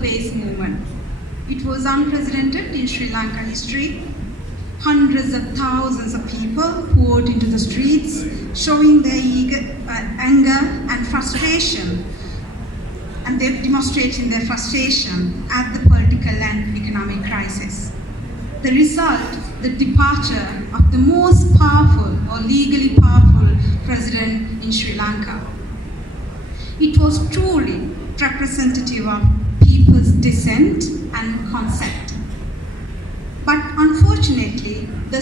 people-based movement. It was unprecedented in Sri Lanka history. Hundreds of thousands of people poured into the streets, showing their anger and frustration, and they're demonstrating their frustration at the political and economic crisis. The result, the departure of the most powerful or legally powerful president in Sri Lanka. It was truly representative of people's dissent and concept. But unfortunately, the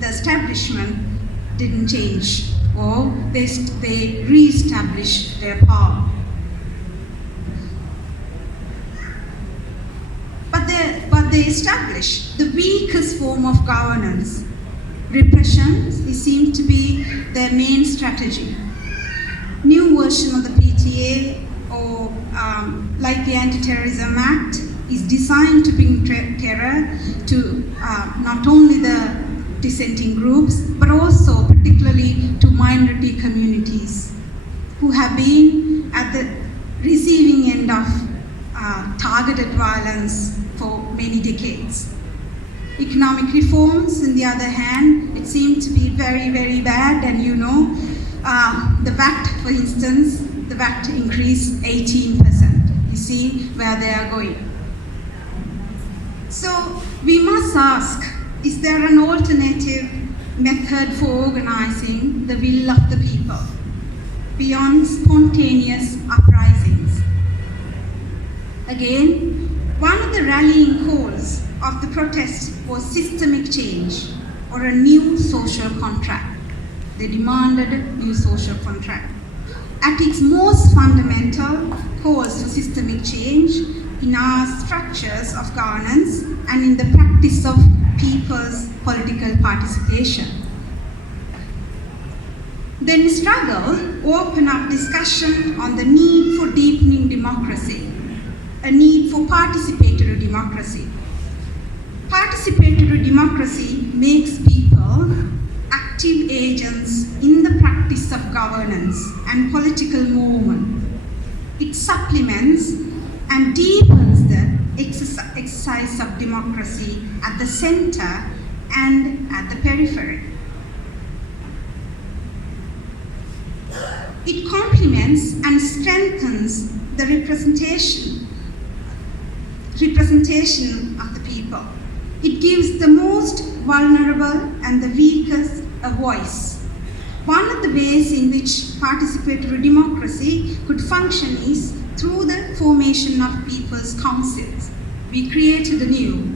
establishment didn't change, or they re-established their power. But they established the weakest form of governance. Repression seemed to be their main strategy. New version of the PTA, or like the Anti-Terrorism Act, is designed to bring terror to not only the dissenting groups, but also particularly to minority communities who have been at the receiving end of targeted violence for many decades. Economic reforms, on the other hand, it seemed to be very, very bad, and the VAT, for instance, the VAT increased 18%. You see where they are going. So we must ask, is there an alternative method for organizing the will of the people beyond spontaneous uprisings? Again, one of the rallying calls of the protest was systemic change, or a new social contract. They demanded a new social contract. At its most fundamental, calls for systemic change in our structures of governance and in the practice of people's political participation. Then struggle opened up discussion on the need for deepening democracy, a need for participatory democracy. Participatory democracy makes people active agents in the practice of governance and political movement. It supplements and deepens the exercise of democracy at the center and at the periphery. It complements and strengthens the representation of the people. It gives the most vulnerable and the weakest a voice. One of the ways in which participatory democracy could function is through the formation of people's councils. We created a new.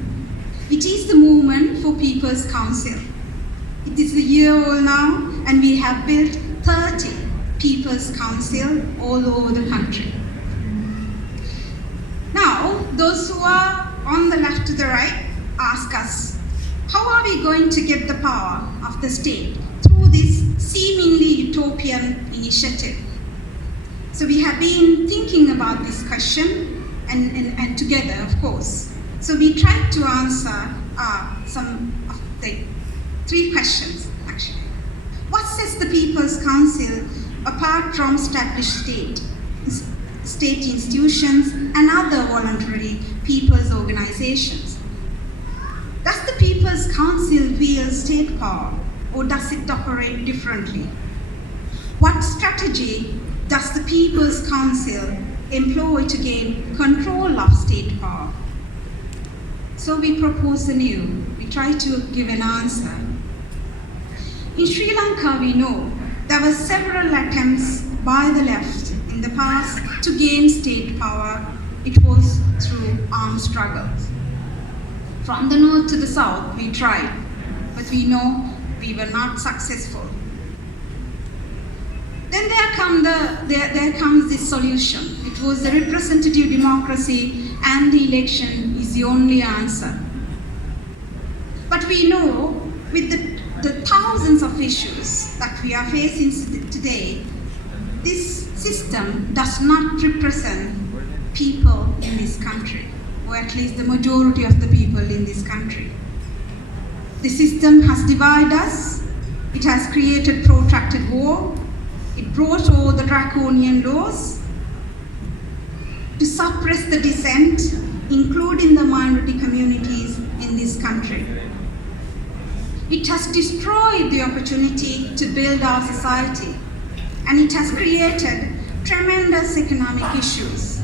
It is the movement for People's Council. It is a year old now, and we have built 30 People's Council all over the country. Now, those who are on the left to the right ask us, how are we going to get the power of the state through this seemingly utopian initiative? So we have been thinking about this question, and together, of course. So we tried to answer some of the three questions, actually. What sets the People's Council apart from established state institutions and other voluntary people's organizations? Does the People's Council wield state power, or does it operate differently? What strategy does the People's Council employ to gain control of state power? So we propose anew. We try to give an answer. In Sri Lanka, we know there were several attempts by the left in the past to gain state power. It was through armed struggles. From the north to the south, we tried, but we know we were not successful. Then there comes this solution. It was the representative democracy, and the election is the only answer. But we know with the thousands of issues that we are facing today, this system does not represent people in this country, or at least the majority of the people in this country. The system has divided us. It has created protracted war. It brought all the draconian laws. to suppress the dissent, including the minority communities in this country. It has destroyed the opportunity to build our society, and it has created tremendous economic issues.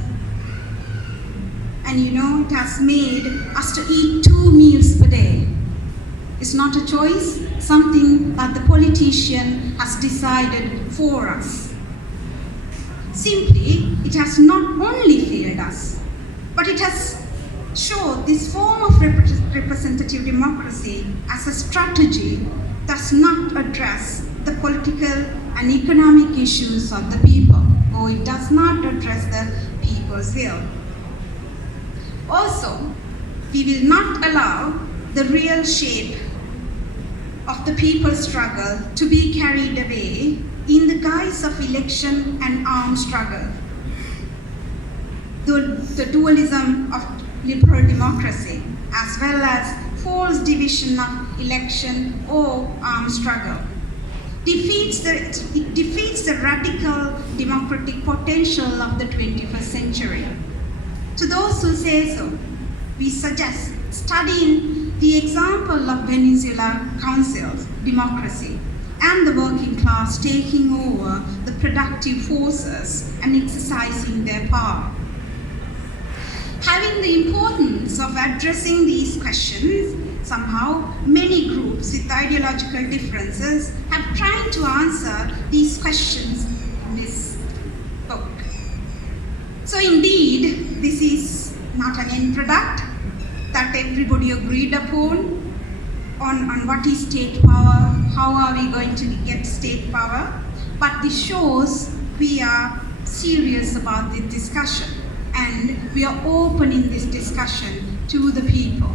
And it has made us to eat 2 meals per day. It's not a choice, something that the politician has decided for us. Simply, it has not only failed us, but it has showed this form of representative democracy as a strategy does not address the political and economic issues of the people, or it does not address the people's will. Also, we will not allow the real shape of the people's struggle to be carried away in the guise of election and armed struggle. The dualism of liberal democracy, as well as false division of election or armed struggle, defeats the radical democratic potential of the 21st century. To those who say so, we suggest studying the example of Venezuela Council's democracy and the working class taking over the productive forces and exercising their power. Having the importance of addressing these questions, somehow many groups with ideological differences have tried to answer these questions in this book. So indeed, this is not an end product that everybody agreed upon on what is state power, how are we going to get state power, but this shows we are serious about the discussion and we are opening this discussion to the people.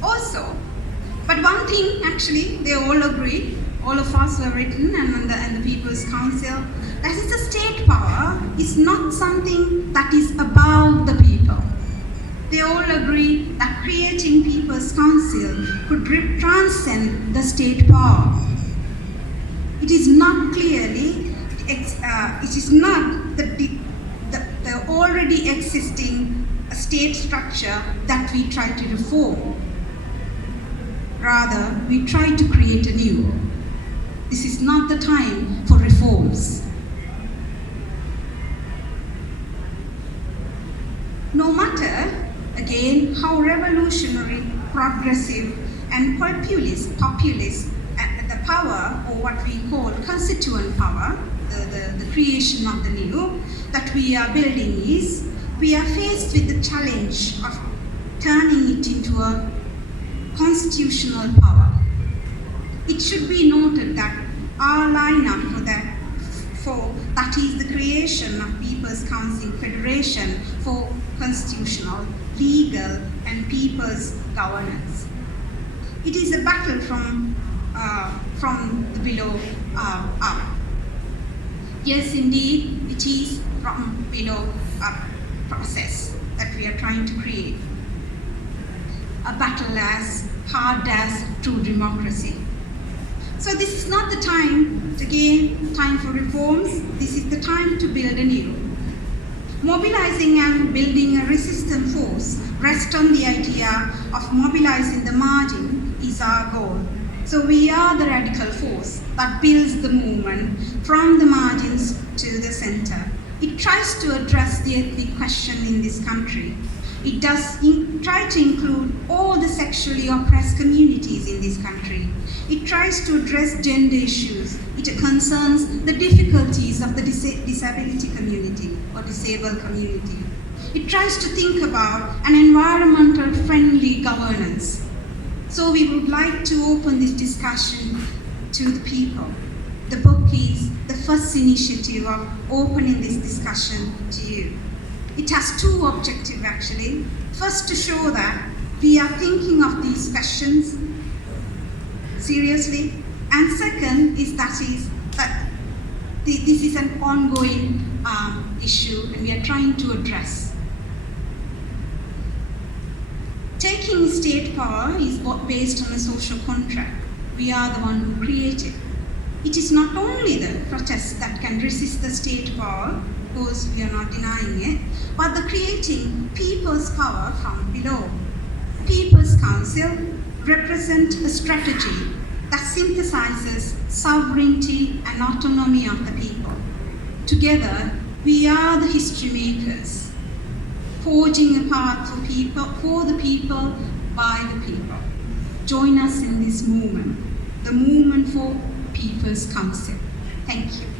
Also, but one thing actually they all agree, all of us who have written and the People's Council, that is the state power is not something that is above the people. They all agree that creating People's Council could transcend the state power. It is not clearly, it is not the already existing state structure that we try to reform. Rather, we try to create a new. This is not the time for reforms. No matter, again, how revolutionary, progressive, and populist the power, or what we call constituent power, the creation of the new, that we are building is, we are faced with the challenge of turning it into a constitutional power. It should be noted that our lineup for that is the creation of People's Council Federation for constitutional, legal, and people's governance. It is a battle from the below up. Yes, indeed, it is from below up process that we are trying to create. A battle as hard as true democracy. So this is not the time, again, time for reforms. This is the time to build anew. Mobilizing and building a resistant force rests on the idea of mobilizing the margin is our goal. So we are the radical force that builds the movement from the margins to the center. It tries to address the ethnic question in this country. It does try to include all the sexually oppressed communities in this country. It tries to address gender issues. It concerns the difficulties of the disability community or disabled community. It tries to think about an environmental friendly governance. So we would like to open this discussion to the people. The book is the first initiative of opening this discussion to you. It has two objectives actually. First, to show that we are thinking of these questions seriously, and second is that this is an ongoing issue and we are trying to address. Taking state power is based on a social contract. We are the one who create it. It is not only the protest that can resist the state power, Of course, we are not denying it, but the creating people's power from below. People's Council represent a strategy that synthesizes sovereignty and autonomy of the people. Together, we are the history makers, forging a path for the people, by the people. Join us in this movement, the movement for People's Council. Thank you.